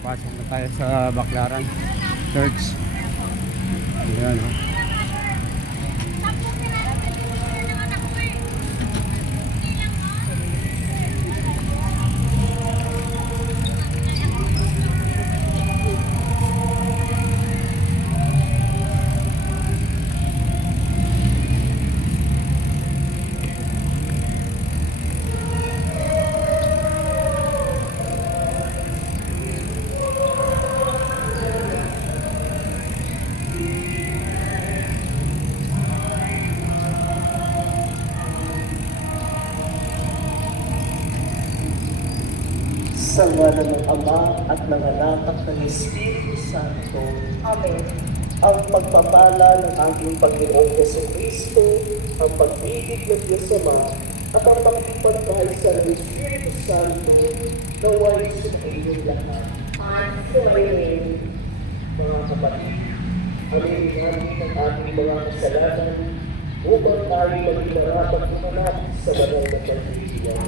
Pasok na tayo sa Baklaran Church. Ayan, oh. Sa ngala ng Ama at ng Anak at ng Espiritu Santo. Amen. Ang pagpapala ng ating Panginoong Yeso Kristo, ang pag-ibig ng Diyos Ama, at ang pagpapantay sa Espiritu Santo, naway sa inyong lahat. Amen. Mga kapatid, aminin ang ating mga kasalanan upang tayo maging marapat na sa banal na pagbibigan.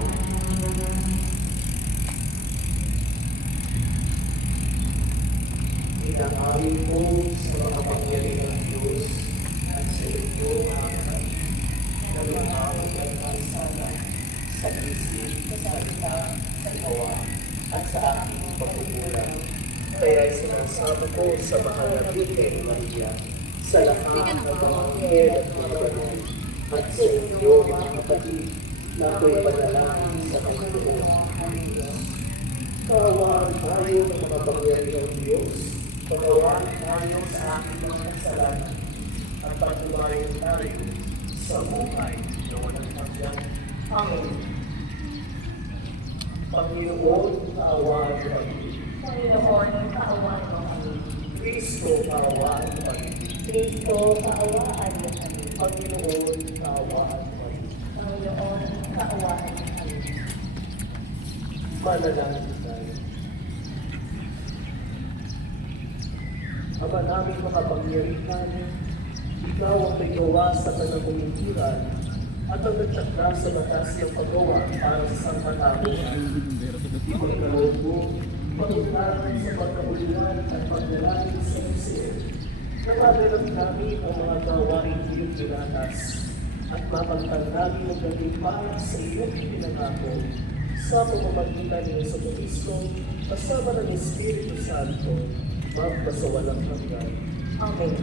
Inaamin ko sa mga kapangyarihan ng Diyos at sa inyo, mga kapatid, sa isip, sa sa gawa, at sa aking pagkukulang. Kaya sinasabi ko sa mahal na Birhen sa lahat ng mga anghel at mga banal, at sa inyo, mga kapatid, na ako'y panalangin sa Panginoon. Kawaan tayo ng mga ng Diyos, pagawaan tayo sa ating mga kasalanan, at pagtumayon tayo sa buhay na walang hanggan. Amen. Panginoon, kaawaan mo kami. Panginoon, kaawaan mo kami. Kristo, kaawaan mo kami. Kristo, kaawaan mo kami. Panginoon, kaawaan mo kami. Panginoon, kaawaan mo kami. Manalangin Ama namin makapangyarihan, ikaw ang may gawa sa kanamumuhiran at ang nagtakda sa batas ng paggawa para sa sangkatauhan. Ipagkaloob mo, pagkakaroon sa pagkabuliwan at pagdalangin sa museo. Nakagalap namin ang mga gawain iyong pinatas at mapagtan namin ang galing para sa iyong pinangako sa pamamagitan ni Yeso Cristo kasama ng Espiritu Santo magpasawalang hanggan. Amen.